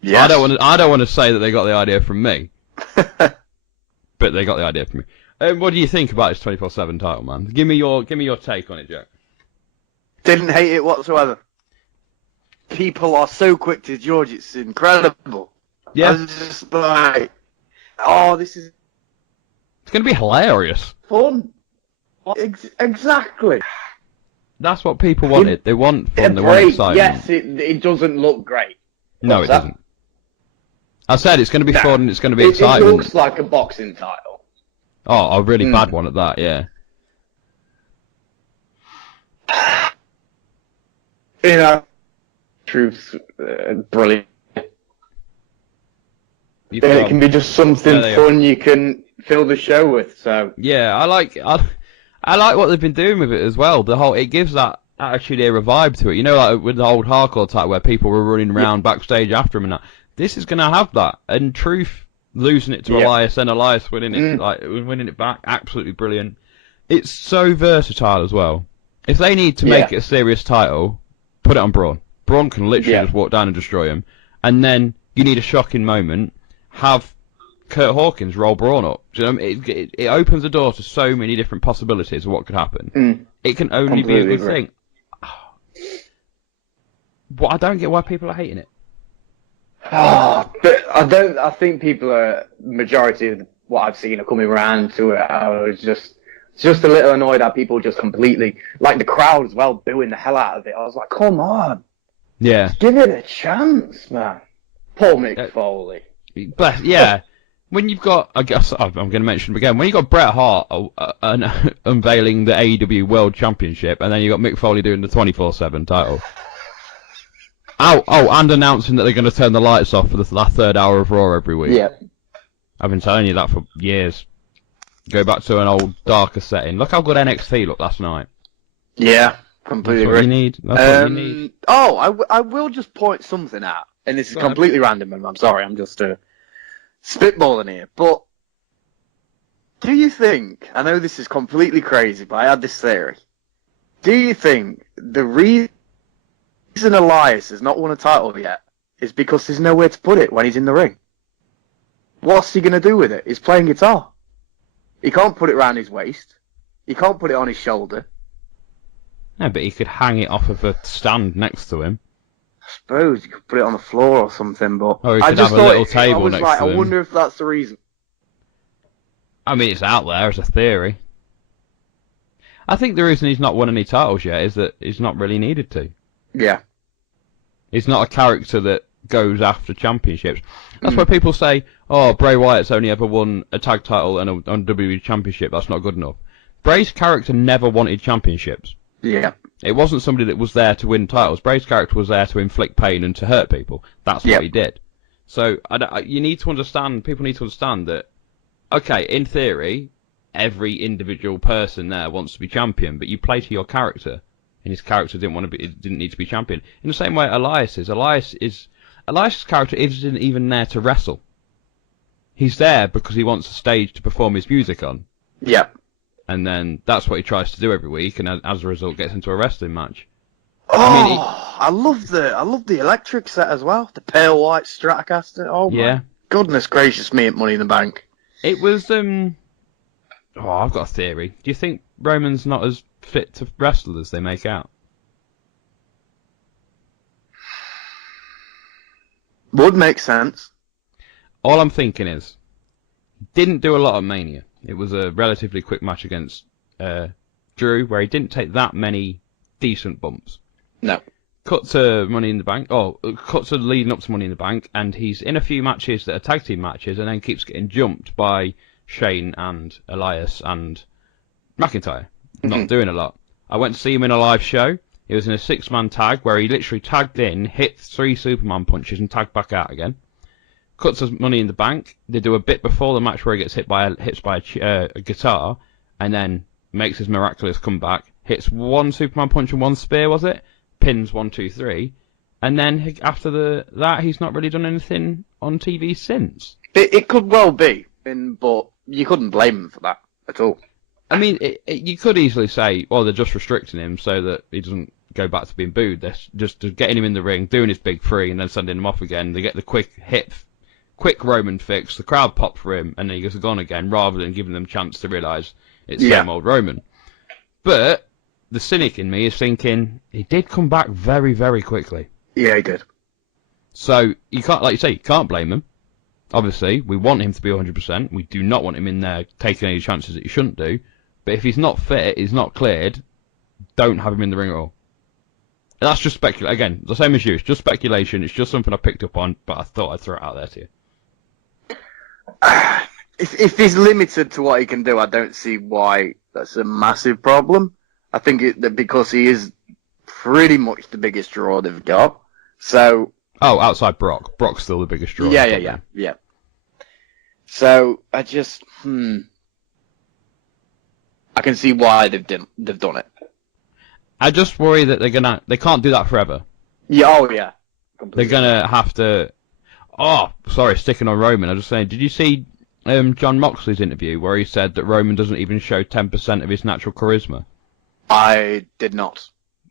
Yes. I don't want to say that they got the idea from me, but they got the idea from me. What do you think about this 24/7 title, man? Give me your take on it, Jack. Didn't hate it whatsoever. People are so quick to judge. It's incredible. Yeah. I was just like, oh, this is It's going to be hilarious. fun. Exactly. That's what people wanted. They want fun. They want excitement. Yes, it doesn't look great. No, it doesn't. I said it's going to be fun and it's going to be excitement. It looks like a boxing title. Oh, a really bad one at that, yeah. You know, truth's brilliant. It can be just something fun you can fill the show with. So yeah, I like what they've been doing with it as well. It gives that Attitude Era vibe to it. You know, like with the old hardcore type where people were running around backstage after him and that. This is going to have that. And Truth losing it to Elias and Elias winning it back, absolutely brilliant. It's so versatile as well. If they need to make it a serious title, put it on Braun. Braun can literally just walk down and destroy him. And then you need a shocking moment, have Kurt Hawkins roll Braun up. Do you know what I mean? It opens the door to so many different possibilities of what could happen. It can only be a good thing. But I don't get why people are hating it. But I think people majority of what I've seen are coming around to it. I was just a little annoyed at people just completely, like the crowd as well, booing the hell out of it. I was like, come on. Yeah. Just give it a chance, man. Paul Mick Foley. But, yeah. When you've got, I guess, I'm going to mention it again, when you've got Bret Hart unveiling the AEW World Championship, and then you've got Mick Foley doing the 24/7 title. And announcing that they're going to turn the lights off for the last third hour of Raw every week. Yeah. I've been telling you that for years. Go back to an old, darker setting. Look how good NXT looked last night. Yeah, completely agree. That's what you need. Oh, I will just point something out, and this is completely random, and I'm sorry, I'm just spitballing here, but do you think, I know this is completely crazy, but I had this theory. Do you think the reason Elias has not won a title yet is because there's nowhere to put it when he's in the ring? What's he going to do with it? He's playing guitar. He can't put it around his waist. He can't put it on his shoulder. No, but he could hang it off of a stand next to him. I suppose you could put it on the floor or something, but Or he I could just have a thought little it, table I was next like, to I him. wonder if that's the reason. I mean, it's out there as a theory. I think the reason he's not won any titles yet is that he's not really needed to. Yeah. He's not a character that goes after championships. That's why people say, oh, Bray Wyatt's only ever won a tag title and a WWE championship. That's not good enough. Bray's character never wanted championships. Yeah. It wasn't somebody that was there to win titles. Bray's character was there to inflict pain and to hurt people. That's what he did. So you need to understand, people need to understand that, okay, in theory, every individual person there wants to be champion, but you play to your character, and his character didn't need to be champion. In the same way Elias's character isn't even there to wrestle. He's there because he wants a stage to perform his music on. Yeah. And then that's what he tries to do every week, and as a result gets into a wrestling match. Oh, I love the electric set as well. The pale white Stratocaster. Oh my goodness gracious me at Money in the Bank. It was I've got a theory. Do you think Roman's not as fit to wrestle as they make out? Would make sense. All I'm thinking is, didn't do a lot of Mania. It was a relatively quick match against Drew, where he didn't take that many decent bumps. No. Cut to Money in the Bank. Cut to leading up to Money in the Bank, and he's in a few matches that are tag team matches, and then keeps getting jumped by Shane and Elias and McIntyre. Not doing a lot. I went to see him in a live show. He was in a 6-man tag where he literally tagged in, hit 3 Superman punches, and tagged back out again. Cuts to Money in the Bank. They do a bit before the match where he gets hit by a guitar, and then makes his miraculous comeback. Hits 1 Superman punch and 1 spear, was it? Pins 1, 2, 3. And then after that, he's not really done anything on TV since. It could well be, but you couldn't blame him for that at all. I mean, you could easily say, well, they're just restricting him so that he doesn't go back to being booed. They're just getting him in the ring, doing his big 3, and then sending him off again. They get the quick Roman fix, the crowd pop for him, and then he goes gone again, rather than giving them a chance to realise it's same old Roman. But the cynic in me is thinking, he did come back very, very quickly. Yeah, he did. So, you can't, like you say, you can't blame him. Obviously, we want him to be 100%. We do not want him in there taking any chances that he shouldn't do. But if he's not fit, he's not cleared, don't have him in the ring at all. And that's just speculation. Again, the same as you. It's just speculation. It's just something I picked up on, but I thought I'd throw it out there to you. If he's limited to what he can do, I don't see why that's a massive problem. I think that because he is pretty much the biggest draw they've got. So. Oh, outside Brock. Brock's still the biggest draw. Yeah. So I just I can see why they've done it. I just worry that they can't do that forever. Yeah, oh yeah. Completely. They're gonna have to. Oh, sorry, sticking on Roman. I was just saying, did you see John Moxley's interview where he said that Roman doesn't even show 10% of his natural charisma? I did not.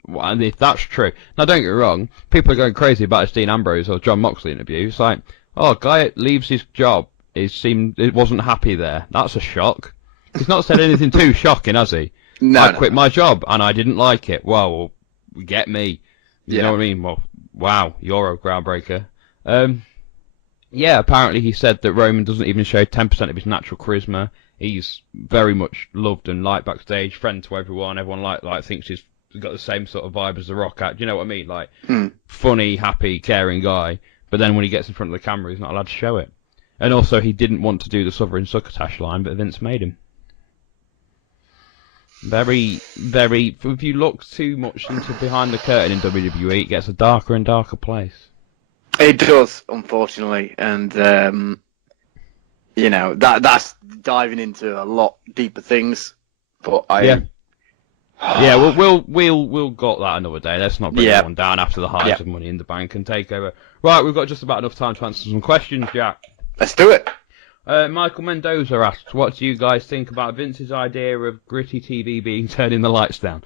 Well, and if that's true, now don't get me wrong, people are going crazy about his Dean Ambrose or John Moxley interview. It's like, oh, guy leaves his job. It wasn't happy there. That's a shock. He's not said anything too shocking, has he? No, I quit my job and I didn't like it. Well, get me. You know what I mean? Well, wow, you're a groundbreaker. Yeah, apparently he said that Roman doesn't even show 10% of his natural charisma. He's very much loved and liked backstage, friend to everyone. Everyone thinks he's got the same sort of vibe as The Rock. Do you know what I mean? Like, funny, happy, caring guy. But then when he gets in front of the camera, he's not allowed to show it. And also, he didn't want to do the Sovereign Succotash line, but Vince made him. Very, very... If you look too much into behind the curtain in WWE, it gets a darker and darker place. It does, unfortunately. And, that's diving into a lot deeper things. But Yeah, we'll got that another day. Let's not bring everyone down after the highs of Money in the Bank and Takeover. Right, we've got just about enough time to answer some questions, Jack. Let's do it. Michael Mendoza asks, what do you guys think about Vince's idea of gritty TV being turning the lights down?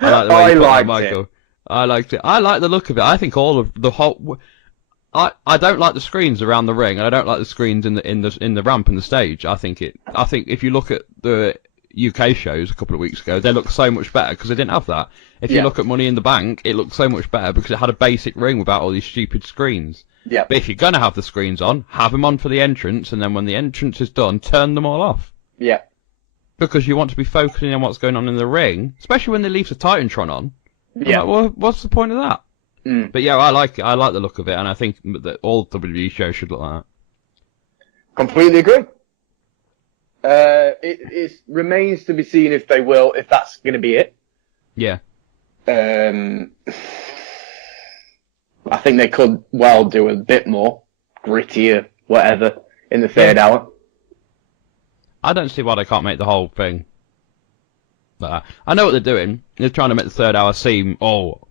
I like the way you put that, Michael. I liked it. I like the look of it. I think all of the whole... I don't like the screens around the ring, and I don't like the screens in the ramp and the stage. I think if you look at the UK shows a couple of weeks ago, they look so much better because they didn't have that. If you look at Money in the Bank, it looked so much better because it had a basic ring without all these stupid screens. Yeah. But if you're gonna have the screens on, have them on for the entrance, and then when the entrance is done, turn them all off. Yeah. Because you want to be focusing on what's going on in the ring, especially when they leave the Titantron on. Yeah. Like, well, what's the point of that? Mm. But yeah, I like it. I like the look of it, and I think that all WWE shows should look like that. Completely agree. It remains to be seen if that's going to be it. Yeah. I think they could well do a bit more grittier, whatever, in the third hour. I don't see why they can't make the whole thing. I know what they're doing. They're trying to make the third hour seem,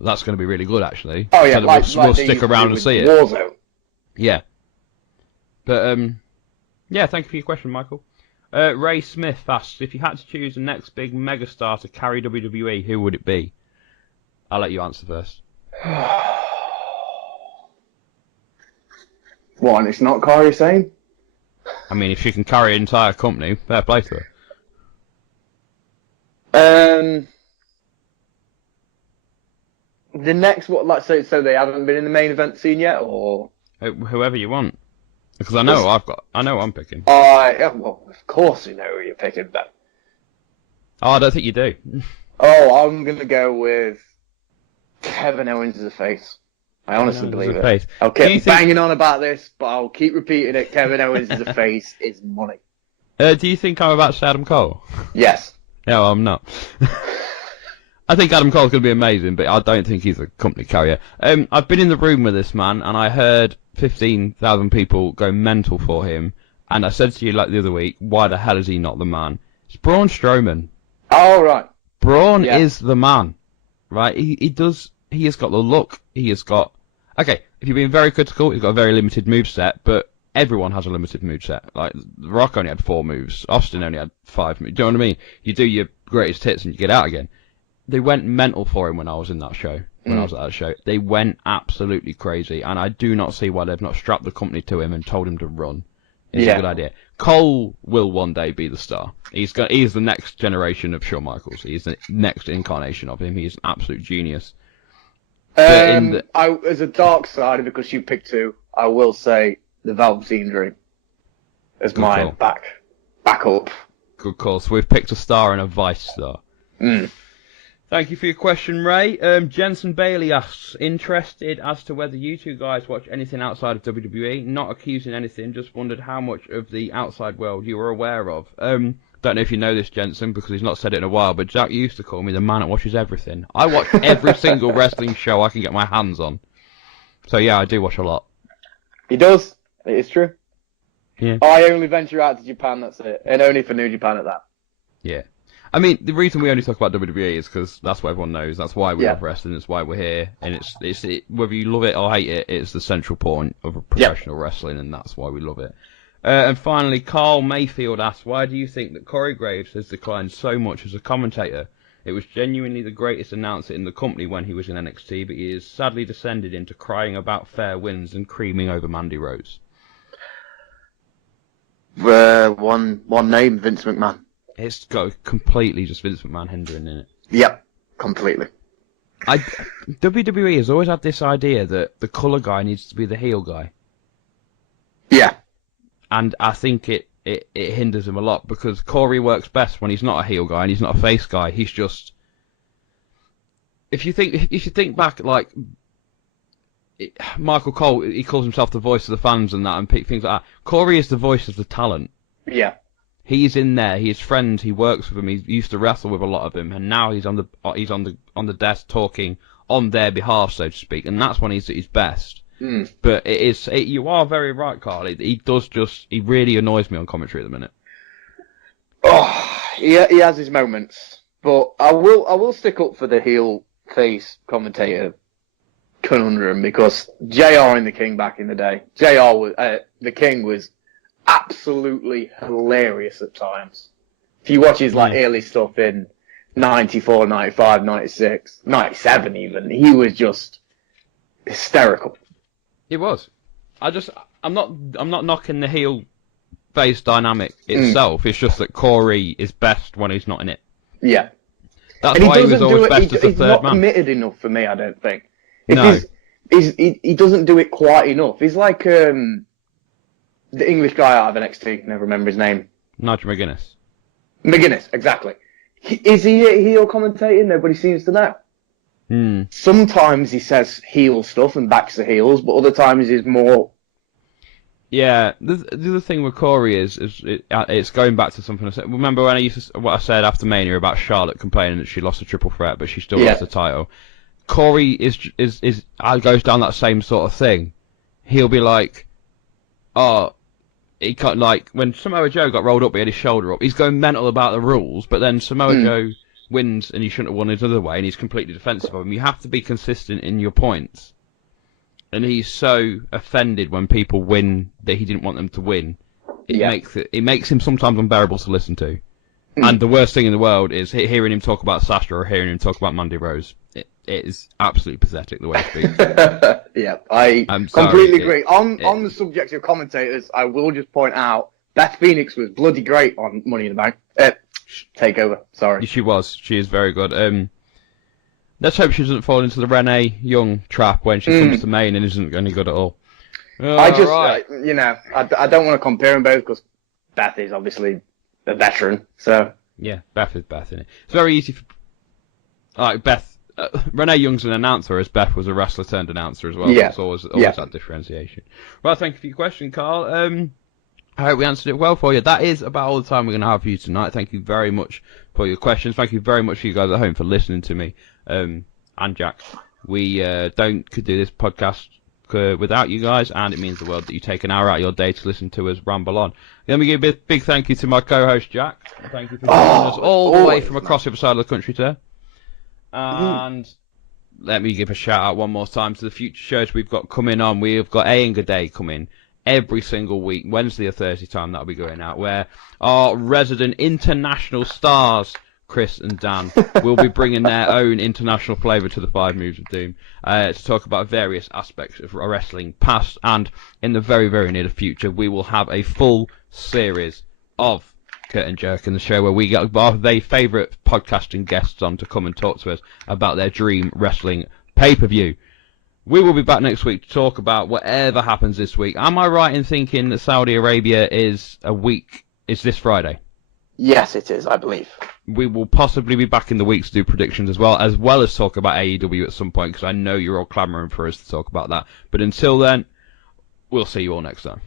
that's going to be really good, actually. Oh yeah, so we'll stick around and see it. Warzone. Yeah. But yeah, thank you for your question, Michael. Ray Smith asks, if you had to choose the next big megastar to carry WWE, who would it be? I'll let you answer first. What, and it's not Kairi Sane? I mean, if she can carry an entire company, fair play to her. The next, so they haven't been in the main event scene yet, or? Whoever you want. Because I know I'm picking. Well, of course you know who you're picking, then. Oh, I don't think you do. Oh, I'm gonna go with Kevin Owens as a face. I honestly believe it. I'll keep banging on about this, but I'll keep repeating it. Kevin Owens as a face is money. Do you think I'm about to say Adam Cole? Yes. No, I'm not. I think Adam Cole's going to be amazing, but I don't think he's a company carrier. I've been in the room with this man, and I heard 15,000 people go mental for him, and I said to you like the other week, why the hell is he not the man? It's Braun Strowman. Oh, right. Braun is the man, right? He has got the look, he has got... Okay, if you're being very critical, he's got a very limited moveset, but everyone has a limited moveset. Like, The Rock only had 4 moves, Austin only had 5 moves. Do you know what I mean? You do your greatest hits and you get out again. They went mental for him when I was in that show. When I was at that show, they went absolutely crazy, and I do not see why they've not strapped the company to him and told him to run. It's a good idea. Cole will one day be the star. He's the next generation of Shawn Michaels. He's the next incarnation of him. He's an absolute genius. As a dark side, because you picked 2, I will say the Velveteen Dream as my backup. Good call. So we've picked a star and a vice star. Thank you for your question, Ray. Jensen Bailey asks, interested as to whether you two guys watch anything outside of WWE. Not accusing anything, just wondered how much of the outside world you were aware of. Don't know if you know this, Jensen, because he's not said it in a while, but Jack used to call me the man that watches everything. I watch every single wrestling show I can get my hands on. So yeah, I do watch a lot. He does. It is true. Yeah. I only venture out to Japan, that's it. And only for New Japan at that. Yeah. I mean, the reason we only talk about WWE is because that's what everyone knows. That's why we love wrestling. It's why we're here. And it's whether you love it or hate it, it's the central point of professional wrestling, and that's why we love it. And finally, Carl Mayfield asks, why do you think that Corey Graves has declined so much as a commentator? It was genuinely the greatest announcer in the company when he was in NXT, but he has sadly descended into crying about fair wins and creaming over Mandy Rose. One name, Vince McMahon. It's got completely just Vince McMahon hindering in it. Yep, completely. WWE has always had this idea that the colour guy needs to be the heel guy. Yeah. And I think it hinders him a lot, because Corey works best when he's not a heel guy and he's not a face guy. He's just... If you think back, like... Michael Cole, he calls himself the voice of the fans and that, and things like that. Corey is the voice of the talent. Yeah. He's in there. He has friends. He works with them. He used to wrestle with a lot of them, and now he's on the desk talking on their behalf, so to speak. And that's when he's at his best. But you are very right, Carl. He really annoys me on commentary at the minute. Oh, he has his moments, but I will stick up for the heel face commentator conundrum because JR and the King back in the day, JR was the King was absolutely hilarious at times. If you watch his like early stuff in 94, 95, 96, 97 even, he was just hysterical. He was. I'm not knocking the heel face dynamic itself. It's just that Corey is best when he's not in it. Yeah. That's why he was always best as the he's third not man. committed enough for me, I don't think. No. He doesn't do it quite enough. He's like the English guy out of NXT, never remember his name. Nigel McGuinness. McGuinness, exactly. Is he a heel commentating? Nobody seems to know. Sometimes he says heel stuff and backs the heels, but other times he's more... Yeah, the other thing with Corey is it's going back to something I said. Remember when what I said after Mania about Charlotte complaining that she lost a triple threat, but she still lost the title? Corey goes down that same sort of thing. He'll be like, he got like when Samoa Joe got rolled up, he had his shoulder up. He's going mental about the rules, but then Samoa Joe wins and he shouldn't have won his other way, and he's completely defensive of him. You have to be consistent in your points. And he's so offended when people win that he didn't want them to win. It makes him sometimes unbearable to listen to. And the worst thing in the world is hearing him talk about Sasha or hearing him talk about Mandy Rose. It is absolutely pathetic the way he speaks. Yeah, I completely agree. On the subject of commentators, I will just point out Beth Phoenix was bloody great on Money in the Bank. Takeover, sorry. She was. She is very good. Let's hope she doesn't fall into the Renee Young trap when she comes to main and isn't any good at all. I don't want to compare them both because Beth is obviously a veteran. So yeah, Beth is Beth, isn't it? It's very easy for Beth. Renee Young's an announcer, as Beth was a wrestler turned announcer as well. Yeah. It's always that differentiation. Well, thank you for your question, Carl. I hope we answered it well for you. That is about all the time we're going to have for you tonight. Thank you very much for your questions. Thank you very much for you guys at home for listening to me and Jack. We could do this podcast without you guys, and it means the world that you take an hour out of your day to listen to us ramble on. Let me give a big thank you to my co-host, Jack. Thank you for joining us all the way from across the other side of the country today. And let me give a shout out one more time to the future shows we've got coming on. We've got A and Good Day coming every single week, Wednesday or Thursday time, that'll be going out, where our resident international stars, Chris and Dan, will be bringing their own international flavour to the 5 Moves of Doom to talk about various aspects of wrestling, past and in the very, very near future. We will have a full series of Curtain Jerk in the show where we get our favourite podcasting guests on to come and talk to us about their dream wrestling pay-per-view. We will be back next week to talk about whatever happens this week. Am I right in thinking that Saudi Arabia is this Friday? Yes, it is, I believe. We will possibly be back in the week to do predictions as well as talk about AEW at some point, because I know you're all clamouring for us to talk about that. But until then, we'll see you all next time.